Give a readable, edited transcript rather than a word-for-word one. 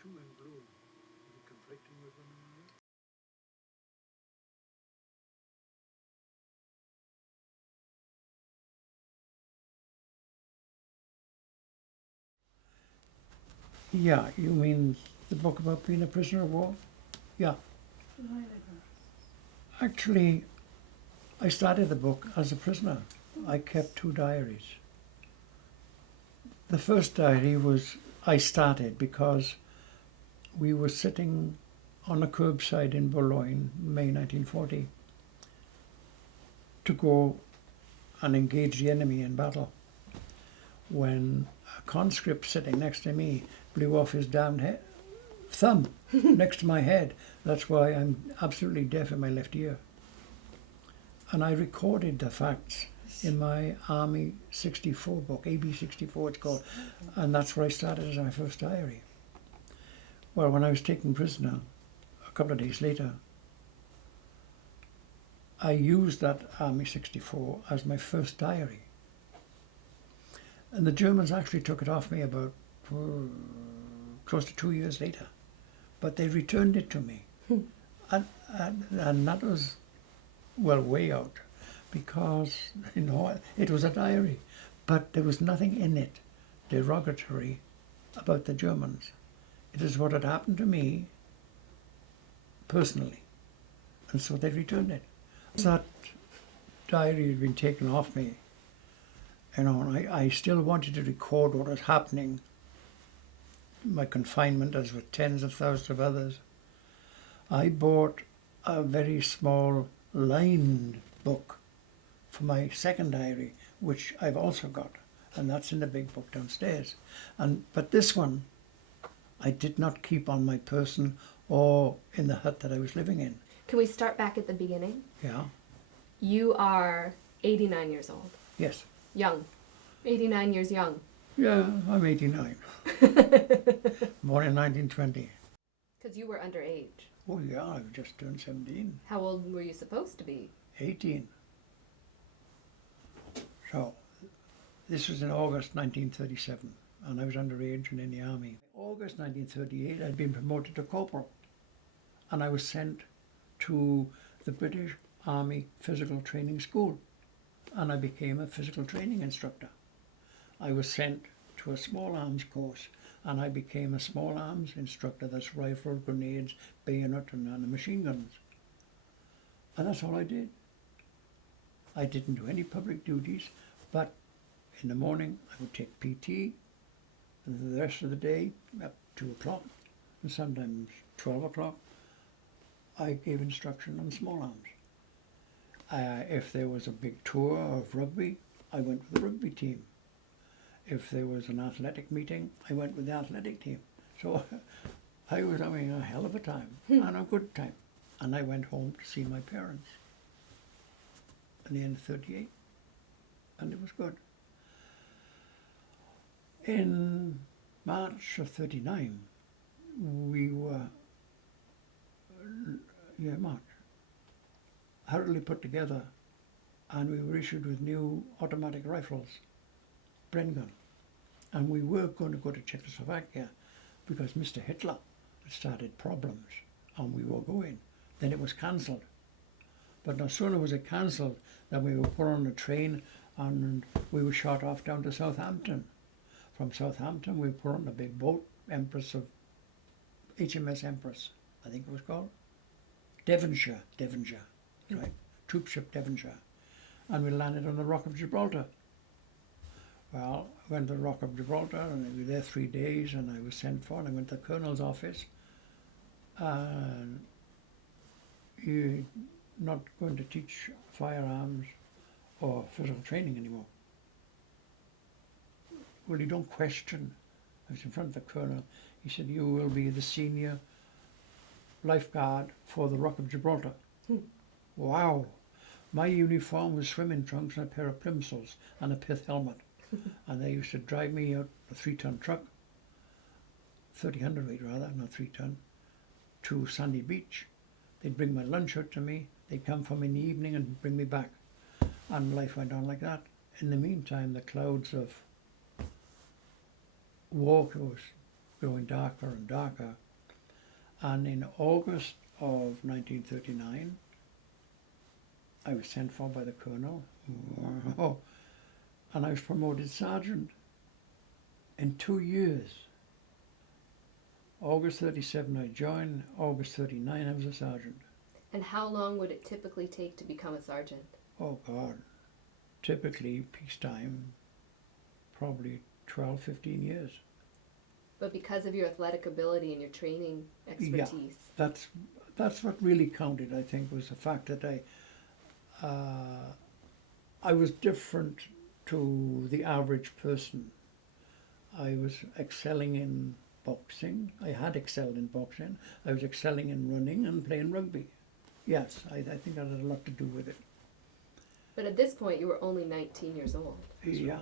two in blue. Are they conflicting with one another? Yeah, you mean the book about being a prisoner of war? Yeah. Actually, I started the book as a prisoner. I kept two diaries. The first diary I started because we were sitting on a curbside in Boulogne, May 1940, to go and engage the enemy in battle, when a conscript sitting next to me blew off his damned thumb next to my head. That's why I'm absolutely deaf in my left ear. And I recorded the facts in my Army 64 book, AB 64 it's called, and that's where I started as my first diary. Well, when I was taken prisoner, a couple of days later, I used that Army 64 as my first diary. And the Germans actually took it off me about close to 2 years later. But they returned it to me. And that was, well, way out, because, it was a diary. But there was nothing in it derogatory about the Germans. It is what had happened to me personally. And so they returned it. That diary had been taken off me, and I still wanted to record what was happening, my confinement, as with tens of thousands of others. I bought a very small lined book for my second diary, which I've also got, and that's in the big book downstairs. But this one I did not keep on my person or in the hut that I was living in. Can we start back at the beginning? Yeah. You are 89 years old. Yes. Young. 89 years young. Yeah, I'm 89. Born in 1920. Because you were underage. Oh yeah, I've just turned 17. How old were you supposed to be? 18. So, this was in August 1937, and I was underage and in the army. August 1938, I'd been promoted to corporal, and I was sent to the British Army Physical Training School, and I became a physical training instructor. I was sent to a small arms course, and I became a small arms instructor. That's rifle, grenades, bayonet, and the machine guns. And that's all I did. I didn't do any public duties, but in the morning I would take PT, and the rest of the day, up 2 o'clock, and sometimes 12 o'clock, I gave instruction on small arms. If there was a big tour of rugby, I went with the rugby team. If there was an athletic meeting, I went with the athletic team. So I was having a hell of a time, and a good time. And I went home to see my parents at the end of 38, and it was good. In March of 39, we were, March, hurriedly put together, and we were issued with new automatic rifles, Bren gun. And we were going to go to Czechoslovakia because Mr. Hitler had started problems, and we were going. Then it was cancelled. But no sooner was it cancelled than we were put on a train and we were shot off down to Southampton. From Southampton we were put on a big boat, HMS Empress, I think it was called. Devonshire, right, troop ship Devonshire. And we landed on the Rock of Gibraltar. Well, I went to the Rock of Gibraltar and I was there 3 days, and I was sent for, and I went to the Colonel's office, and you're not going to teach firearms or physical training anymore. Well, you don't question. I was in front of the Colonel. He said, you will be the senior lifeguard for the Rock of Gibraltar. Wow. My uniform was swimming trunks and a pair of plimsolls and a pith helmet. And they used to drive me out a 3-ton truck, 30 hundredweight rather, not 3-ton, to Sandy Beach. They'd bring my lunch out to me. They'd come for me in the evening and bring me back. And life went on like that. In the meantime, the clouds of war was growing darker and darker. And in August of 1939, I was sent for by the colonel, and I was promoted sergeant in 2 years. August 37 I joined, August 39 I was a sergeant. And how long would it typically take to become a sergeant? Oh God, typically peacetime, probably 12, 15 years. But because of your athletic ability and your training expertise. That's what really counted, I think, was the fact that I was different to the average person. I was excelling in boxing. I had excelled in boxing. I was excelling in running and playing rugby. Yes, I think that had a lot to do with it. But at this point, you were only 19 years old. Yeah.